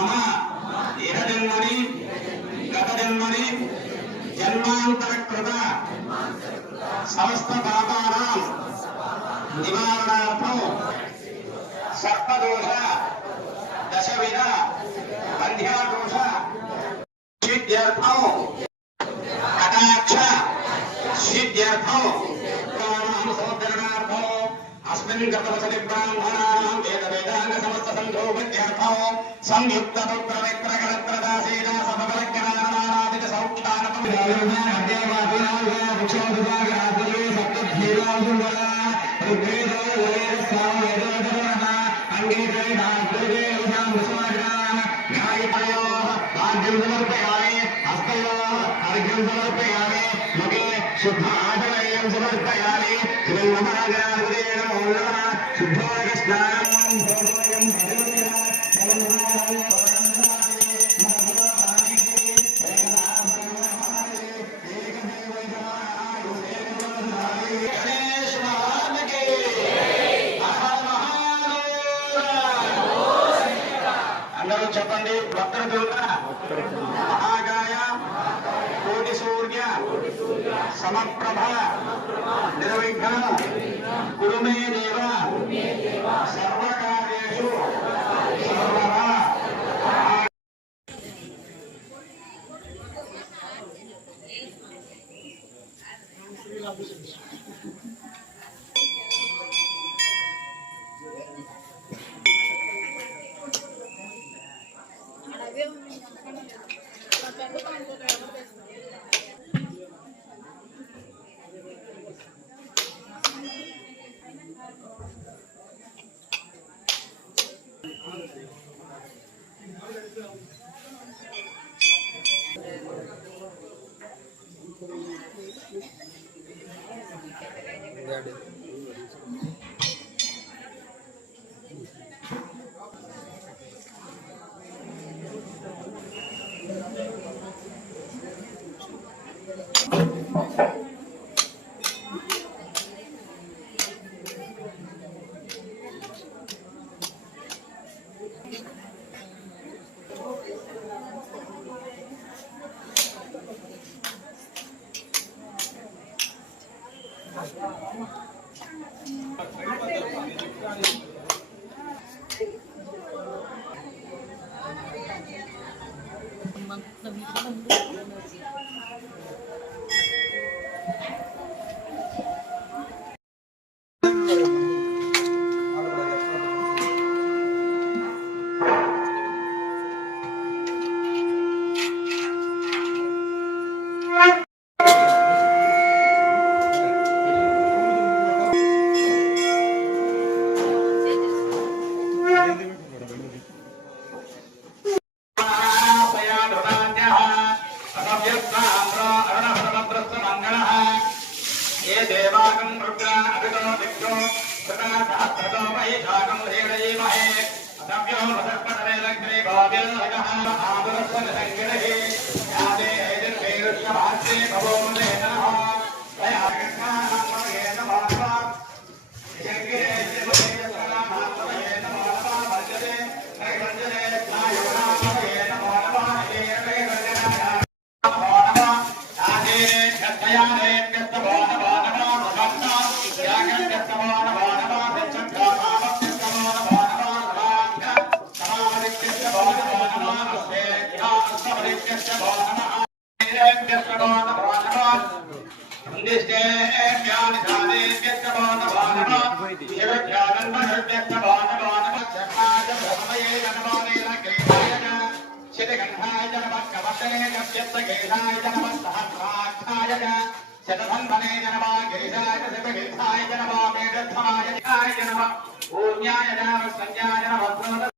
మమ ఇహజన్మని గతజన్మని జన్మాంతరకృత సమస్త పాపానాం నివారణార్థం సర్పదోష దశవిధ బంధ్యాదోష సిద్ధ్యర్థం కటాక్ష సిద్ధ్యర్థం సముద్రణార్థం అస్మిన్ గతవసతి బ్రాహ్మణానాం వేద వేదాంగ సమస్త సంధోగత్యర్థం సంయుక్త పుత్ర విక్ర గణత్ర దాసేన సమబల జ్ఞానానాదిత సౌఖ్యానపం శుద్ధ ఆటలయం సమర్పయామి శ్రీమహాగణాధిపతేన నమో నమః శుద్ధోదక స్నానం గణేష్ సమప్రభ నిర్విఘ్న Thank you. ये देवागं रुद्रा अभितो दिग्गो सदा सहस्रतो महिषागं ह्रीडयीमहे अतव्यो वसर्पतरे लग्ने गोविलगः आदुरस्वन सङ्गिरहि यादे एदिर्वेरुष्यभास्ये भवो मुदे शतसंभने जनवा गिरिशाय शतगिरिशाय जनवा मेघध्वाय जनवा ओम्याय जनवा संज्ञाय जनवा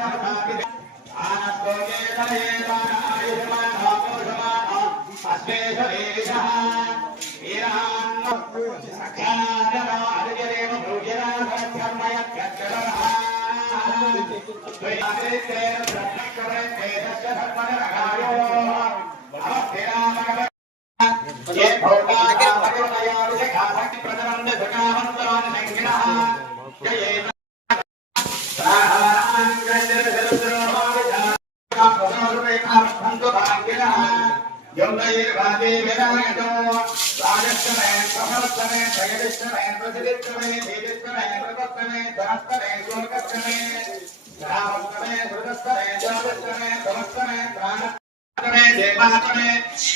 प्रसिद्ध में भेदित में प्रपत्त में धनस्त में स्वर्गस्थ में జావస్తనే సృజస్తనే జావస్తనే సమస్తనే ప్రాణస్తనే దేవాతనే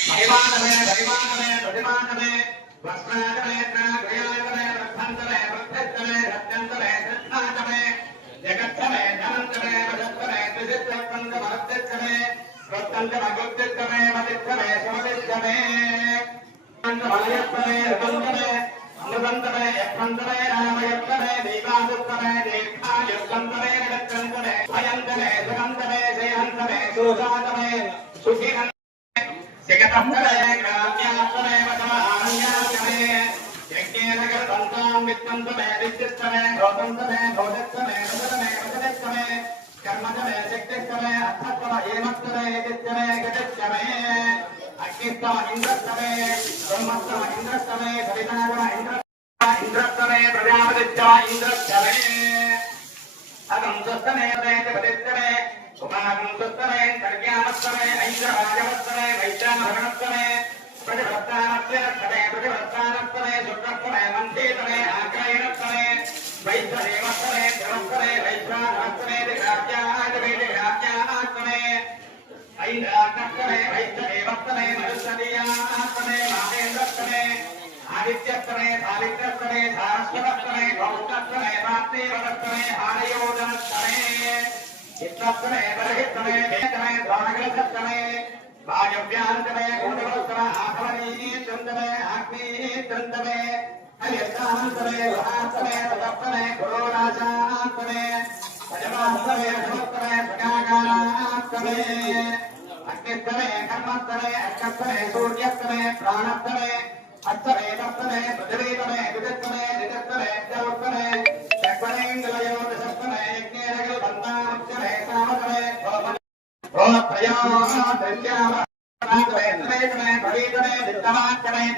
మహిమాతనే దైవాతనే ప్రతిమాతనే వస్త్రాతనే గ్రయాతనే వృత్తాంతనే వృద్ధస్తనే రత్యంతనే సృష్టాతనే జగత్తనే ధనంతనే వజత్తనే త్రిజిత్వంత వరత్యత్తనే వృత్తంత మగుత్యత్తనే వదిత్తనే ke 家 वैश्वदेवस्तवे धनस्तवे वैश्वानस्तवे दिव्याज्ञादिव्याज्ञानस्तवे ऐराक्तवे वैश्वदेवस्तवे मनुष्यदीयास्तवे माहेन्द्रस्तवे आदित्यस्तवे सावित्रस्तवे सारस्वतस्तवे भौष्टस्तवे वाप्तेवस्तवे हारयोजनस्तवे हितस्तवे बलहितवे वेदवे द्वानग्रसस्तवे वायव्यान्तवे गुणवस्तव आसवनीतन्तवे अग्नितन्तवे చందమే ఆగ్నే చందమే హరిస్తాంతమే వహాస్తమే తదస్తమే గురోరాజాస్తమే భజమాస్తమే ధమస్తమే ప్రకాగారాస్తమే అగ్నిస్తమే కర్మస్తమే అర్కస్తమే సూర్యస్తమే ప్రాణస్తమే అస్తమే తస్తమే పృథివీతమే విదత్తమే నిజత్తమే జవత్తమే చక్వరేంద్రయో దశస్తమే యజ్ఞేరగల్ బంధాముచ్చమే సామతమే భవమనే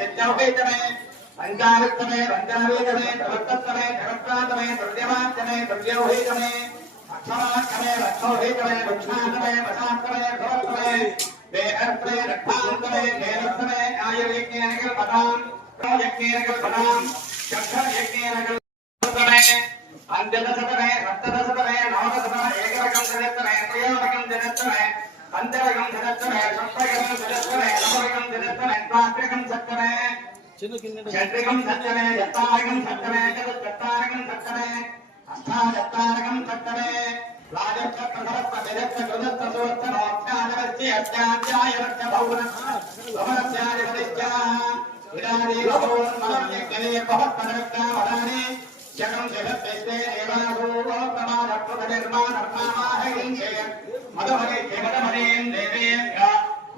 పంచాలితమే சஞ்சாரித்தமே பஞ்சாரீகமே பிரவர்த்தமே பிரவர்த்தாந்தமே பிரத்யமாத்தமே பிரத்யோகமே அக்ஷமாக்கமே அக்ஷோகமே வக்ஷாந்தமே வசாந்தமே பிரவர்த்தமே தேகஸ்தே ரக்ஷாந்தமே தேகஸ்தமே ஆயுர்யஜ்ஞானிகள் பதாம் யஜ்ஞானிகள் பதாம் சக்ஷ யஜ்ஞானிகள் அஞ்சதசதமே சப்ததசதமே நவதசதமே ஏகரகம் தினத்தமே திரையோகம் தினத்தமே பஞ்சரகம் தினத்தமே சப்தகம் தினத்தமே நவரகம் தினத்தமே துவாத்திரகம் சத்தமே షట్రకం సత్తమే చత్తారకం సత్తమే చతుర్చత్తారకం సత్తమే అష్టాచత్తారకం సత్తమే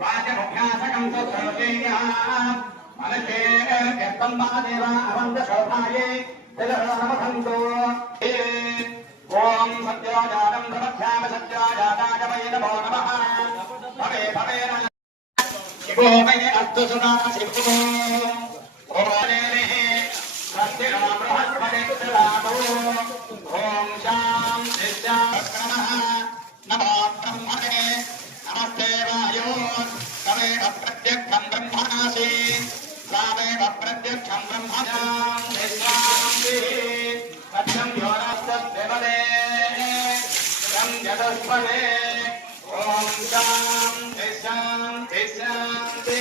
వాచముఖ్యాసకం మనసే దేవా అవంత శోభాయే జలరామసంతో ఓం సత్యాజాతం ప్రమధ్యామ సత్యాజాతాయ వై నమో నమః. భవే భవే శివో వై అస్తు సదా శివో. జగస్పదే ఓం శాంతి శాంతి శాంతి.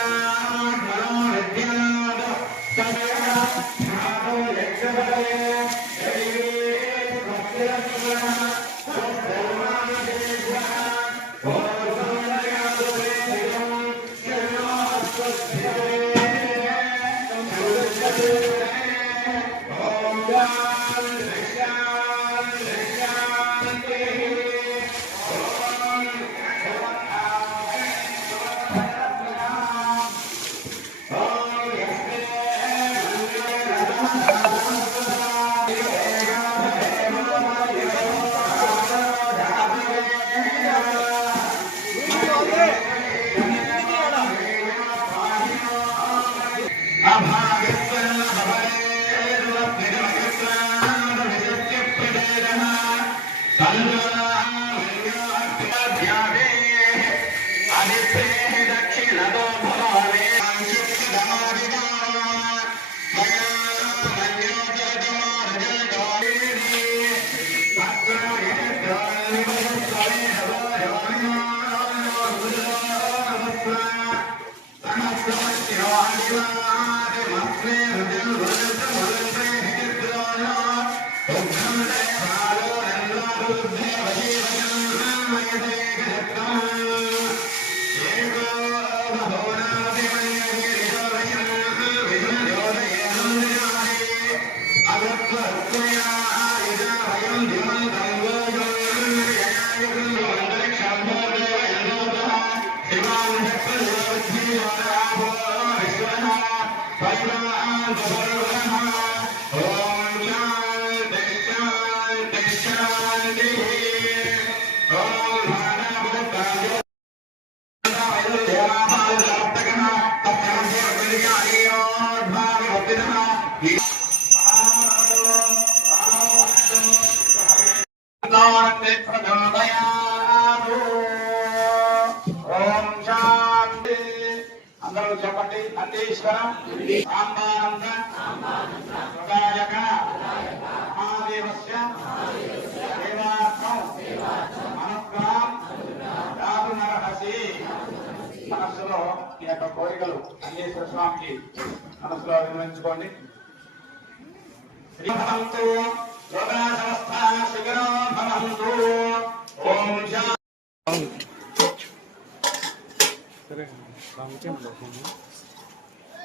negative. నందీశ్వరం సాంబానంద ప్రదాయక మహాదేవస్య మనస్సులో ఈ యొక్క కోరికలు నందీశ్వర స్వామికి మనసులో నిర్వహించుకోండి భవంతు. లోకా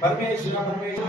పరమేశ్వర పరమేశ్వర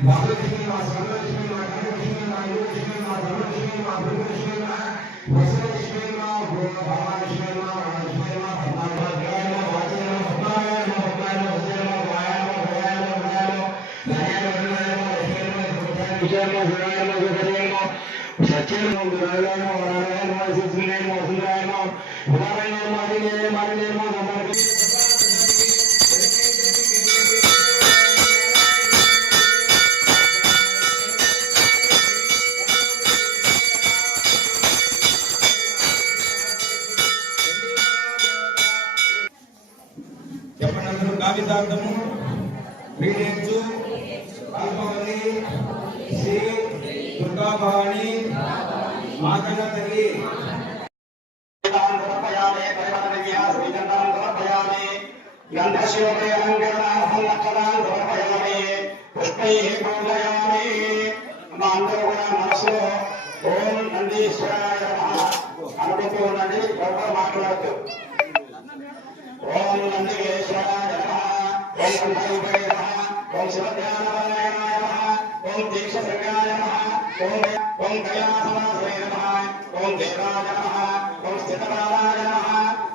సర్వకామప్రది సర్వగతి విమోచిని సర్వవిచ్చుకృష్ణని సర్వకీనివారిని సర్వాంగసుందరి సర్వకృపాపితాయిని సర్వాభిసారి చక్రస్వామి కృత్యనాయని సర్వజ్ఞ శ్రీ దుర్గా భవాని మాతన్న తల్లి ఓం నందీశ్వరాయ అనుకుంటూ ఉండండి ఎవరు మాట్లాడద్దు ఓం నందికేశ్వరాయ నమః. ఓం ఓం దీక్ష నమః నమ ఓం ఓం కైలాసవాసవే నమః ఓం దేవాయ నమ ఓం స్థితపాదాయ నమ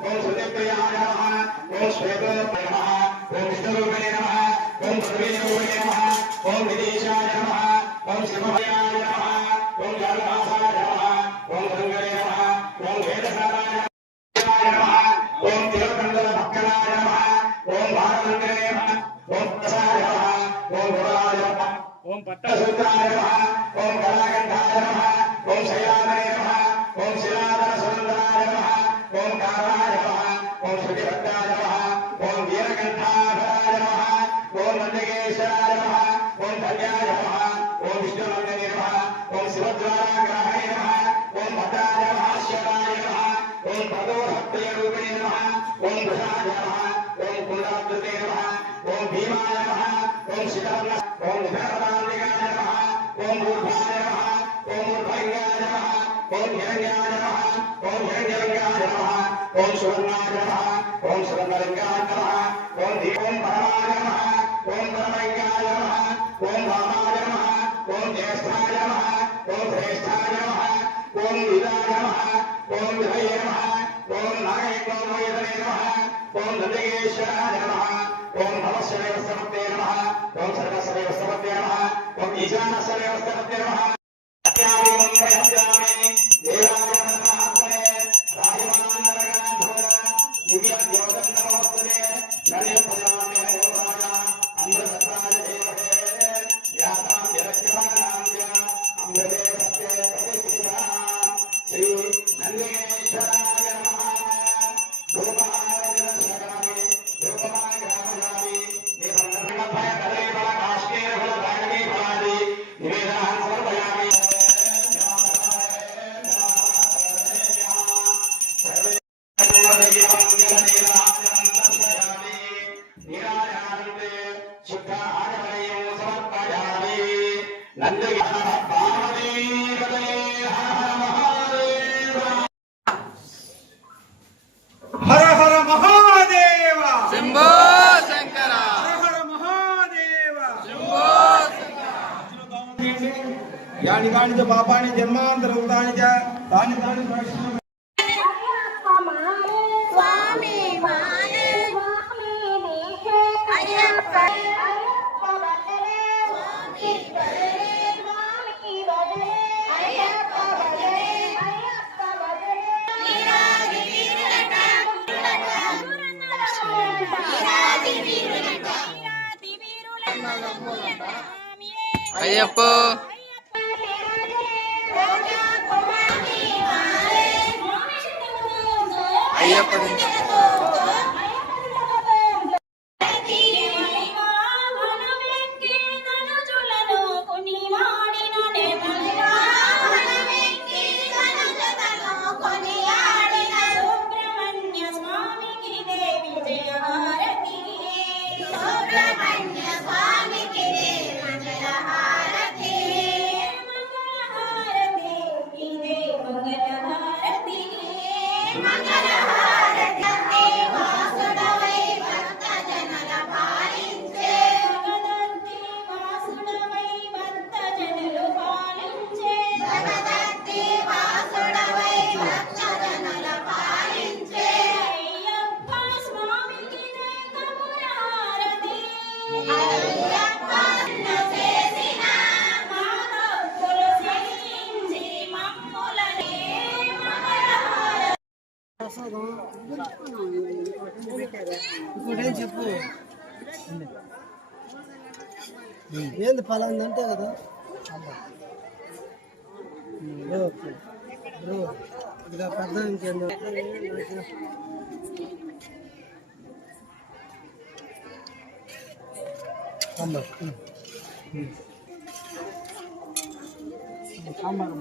ఓం శృతిప్రియాయ నమ ఓం శ్వేతోపయ నమ ఓం విష్ణురూపిణే నమ ఓం పృథ్వీరూపిణే నమ ఓం విదేశాయ నమ ఓం శివభయాయ నమ ఓం గర్భాసాయ నమ ఓం గంగరే నమ ఓం వేదసారాయ సూత్రాయ నమః ఓం కళాకంఠాయ నమః ఓం శయానరే నమః ఓం శిలాధర సుందరాయ నమః ఓం కారాయ నమః ఓం శృతిభద్రాయ నమః ఓం వీరకంఠాధరాయ నమః ఓం నందికేశ్వరాయ నమః ఓం కళ్యాయ నమః ఓం విష్ణునందనే నమః ఓం శివద్వారాగ్రహాయ నమః ఓం భద్రాయ నమః శివాయ నమః ఓం భగవద్ప్రియ రూపిణే నమః ఓం భుజాయ నమః ఓం కుండాకృతే నమః ఓం భీమాయ నమః ఓం శిఖరణ ఓం విభ్రతాంబికాయ నమః ఓం మూర్ధాయ నమః ఓం మూర్ధలింగాయ నమః ఓం హిరణ్యాయ నమః ఓం హిరణ్యలింగాయ నమః ఓం సువర్ణాయ నమః ఓం సువర్ణలింగాయ నమః ఓం దీ ఓం పరమాయ నమః ఓం పరమలింగాయ నమః ఓం వామాయ నమః ఓం జ్యేష్ఠాయ నమః ఓం శ్రేష్ఠాయ నమః ఓం వీరాయ నమః ఓం విభయ నమః ఓం నాగయజ్ఞోమయతనే నమః ఓం నందికేశ్వరాయ నమః ఓం నమస్వరేవ సమర్థే నమః. ఓం సర్వస్వరేవ సమర్థే నమః. ఓం ఈశానస్వరేవ సమర్థే यानि कानि च पापानि जन्मान्तरभूतानि ఫలాంది అంతే కదా బ్రో బ్రో ఇక పెద్ద ఇంకేందో అమ్మ సాంబార్